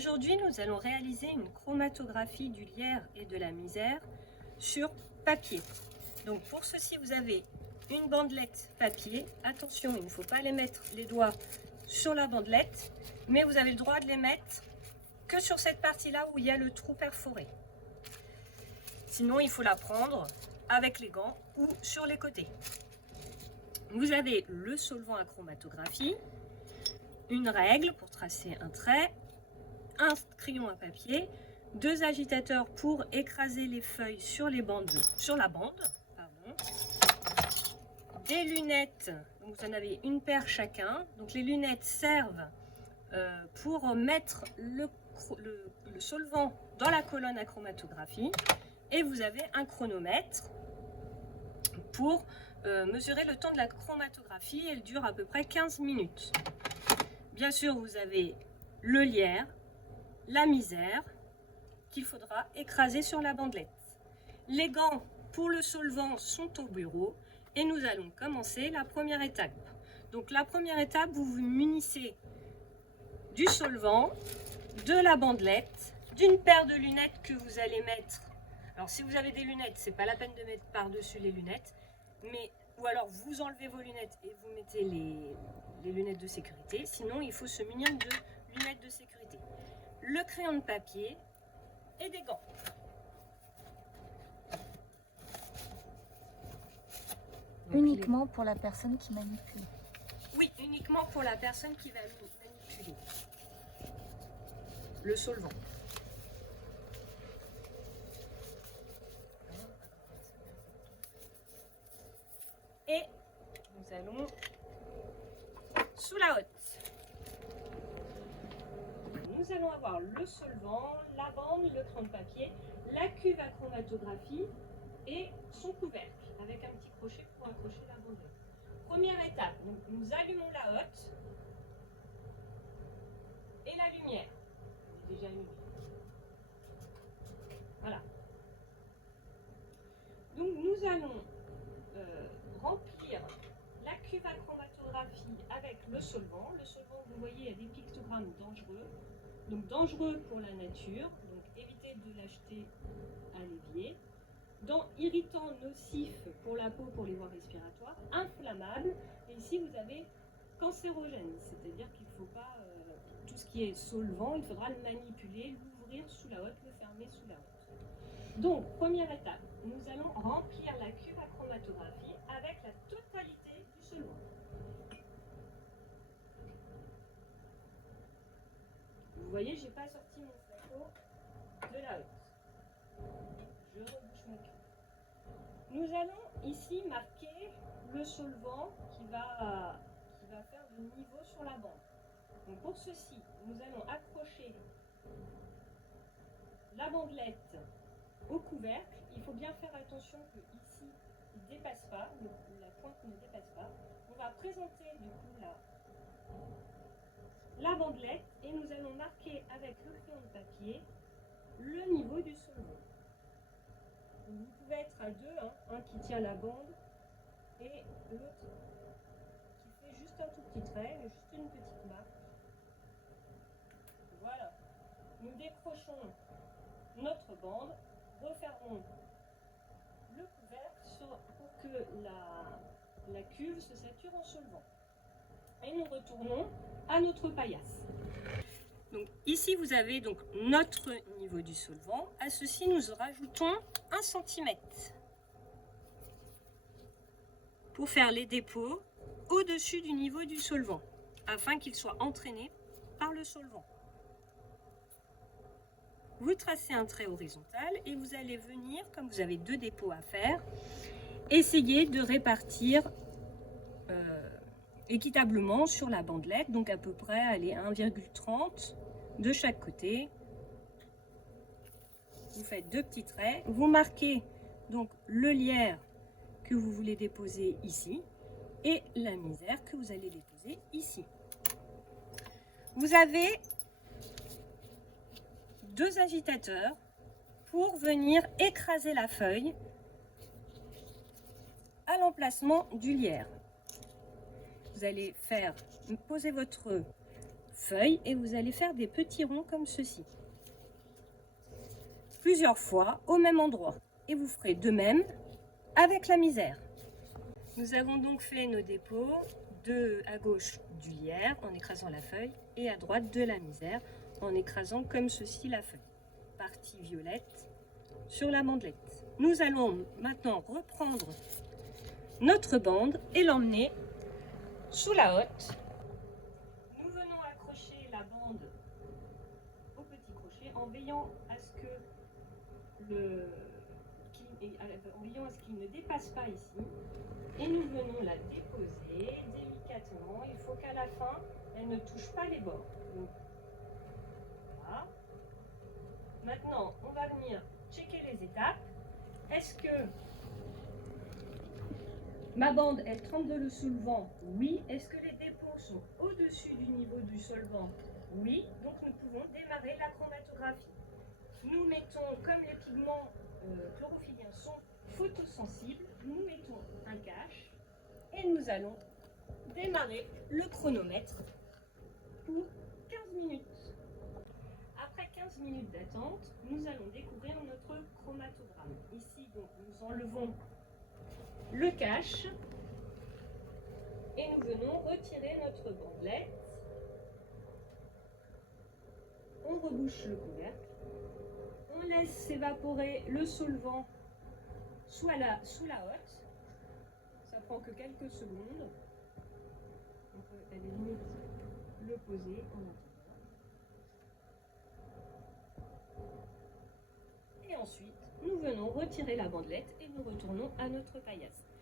Aujourd'hui, nous allons réaliser une chromatographie du lierre et de la misère sur papier. Donc pour ceci, vous avez une bandelette papier. Attention, il ne faut pas les mettre les doigts sur la bandelette, mais vous avez le droit de les mettre que sur cette partie-là où il y a le trou perforé. Sinon, il faut la prendre avec les gants ou sur les côtés. Vous avez le solvant à chromatographie, une règle pour tracer un trait, un crayon à papier, deux agitateurs pour écraser les feuilles sur la bande, des lunettes, donc vous en avez une paire chacun. Donc les lunettes servent pour mettre le solvant dans la colonne à chromatographie, et vous avez un chronomètre pour mesurer le temps de la chromatographie. Elle dure à peu près 15 minutes. Bien sûr, vous avez le lierre, la misère qu'il faudra écraser sur la bandelette. Les gants pour le solvant sont au bureau et nous allons commencer la première étape. Donc la première étape, vous vous munissez du solvant, de la bandelette, d'une paire de lunettes que vous allez mettre. Alors si vous avez des lunettes, c'est pas la peine de mettre par-dessus les lunettes, ou alors vous enlevez vos lunettes et vous mettez les lunettes de sécurité. Sinon, il faut se munir de lunettes de sécurité. Le crayon de papier et des gants. Uniquement pour la personne qui manipule. Oui, uniquement pour la personne qui va manipuler le solvant. Et nous allons sous la hotte. Nous allons avoir le solvant, la bande, le crayon de papier, la cuve à chromatographie et son couvercle avec un petit crochet pour accrocher la bandelette. Première étape, nous allumons la hotte et la lumière. Elle est déjà allumée. Voilà. Donc nous allons remplir la cuve à chromatographie avec le solvant. Le solvant, vous voyez, il y a des pictogrammes dangereux. Donc dangereux pour la nature, donc évitez de l'acheter à l'évier. Dans irritant, nocif pour la peau, pour les voies respiratoires, inflammable, et ici vous avez cancérogène, c'est-à-dire qu'il ne faut pas, tout ce qui est solvant, il faudra le manipuler, l'ouvrir sous la hotte, le fermer sous la hotte. Donc, première étape, nous allons remplir la cuve à chromatographie avec la totalité du solvant. Vous voyez, je n'ai pas sorti mon flacon de la hotte. Je rebouche ma cuve. Nous allons ici marquer le solvant qui va faire du niveau sur la bande. Donc pour ceci, nous allons accrocher la bandelette au couvercle. Il faut bien faire attention que ici, il ne dépasse pas, la pointe ne dépasse pas. On va présenter du coup la bandelette et nous allons marquer avec le crayon de papier le niveau du solvant. Vous pouvez être à deux, un qui tient la bande et l'autre qui fait juste un tout petit trait, juste une petite marque. Voilà. Nous décrochons notre bande, refermons le couvercle pour que la cuve se sature en solvant. Et nous retournons à notre paillasse. Donc ici vous avez donc notre niveau du solvant. À ceci nous rajoutons 1 cm pour faire les dépôts au-dessus du niveau du solvant afin qu'il soit entraîné par le solvant. Vous tracez un trait horizontal et vous allez venir, comme vous avez 2 dépôts à faire, essayer de répartir équitablement sur la bandelette, donc à peu près 1,30 de chaque côté. Vous faites 2 petits traits, vous marquez donc le lierre que vous voulez déposer ici et la misère que vous allez déposer ici. Vous avez 2 agitateurs pour venir écraser la feuille à l'emplacement du lierre. Vous allez poser votre feuille et vous allez faire des petits ronds comme ceci. Plusieurs fois au même endroit. Et vous ferez de même avec la misère. Nous avons donc fait nos dépôts à gauche du lierre en écrasant la feuille et à droite de la misère en écrasant comme ceci la feuille. Partie violette sur la bandelette. Nous allons maintenant reprendre notre bande et l'emmener sous la hotte. Nous venons accrocher la bande au petit crochet en veillant à ce que qu'il ne dépasse pas ici. Et nous venons la déposer délicatement. Il faut qu'à la fin, elle ne touche pas les bords. Donc, voilà. Maintenant, on va venir checker les étapes. Est-ce que ma bande, elle trempe de le solvant? Oui. Est-ce que les dépôts sont au-dessus du niveau du solvant? Oui. Donc, nous pouvons démarrer la chromatographie. Nous mettons, comme les pigments chlorophylliens sont photosensibles, nous mettons un cache et nous allons démarrer le chronomètre pour 15 minutes. Après 15 minutes d'attente, nous allons découvrir notre chromatogramme. Ici, donc, nous enlevons le cache et nous venons retirer notre bandelette. On rebouche le couvercle. On laisse s'évaporer le solvant sous la hotte. Ça prend que quelques secondes. On peut à la limite le poser en attendant. Et ensuite, nous venons retirer la bandelette et nous retournons à notre paillasse.